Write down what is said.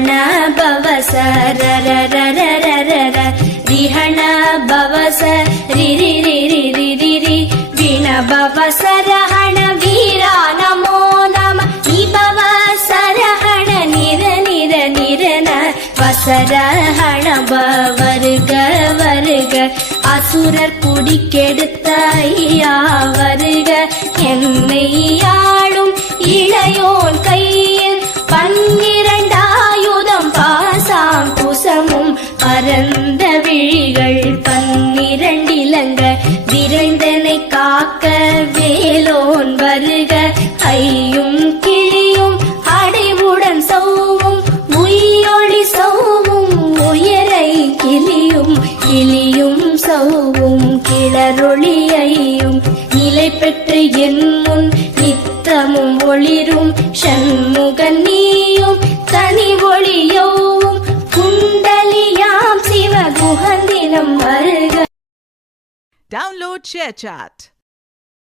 ರಿಹಣ ಭವಸ ರರರರರರ ರಿಹಣ ಭವಸ ರಿರಿ ರಿರಿ ರಿರಿ ರಿ ವಿಣ ಭವಸ ರಹಣ ವೀರ ನಮೋ ನಮ ನಿಭವಸ ರಹಣ ನಿರ ನಿರ ನಿರನ வசரஹண வருக வருக அசுரர் குடிக்கெடுத்த ஐயா வருக என்னை ஆளும் இளையோன் கையில் 12 ஆயுதம் பாசாம் குசமும் பரந்த விழிகள் 12 இலங்க விரைந்தனை காக்க வேலோன் வருக ஐயும் கிளியும் அடைவுடன் சௌவும் உயிரொளி சௌவும் உயரை கிளியும் கிளியும் சௌவும் கிளரொளியையும் நிலை பெற்று என் முன் நித்தமும் ஒளிரும் ஷண்முகன் நீயும் தனி ஒளியோவும் குண்டலியாம் சிவ குஹந்தினம் வருக. Download ShareChat.